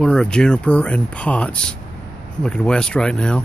corner of Juniper and Potts. I'm looking west right now.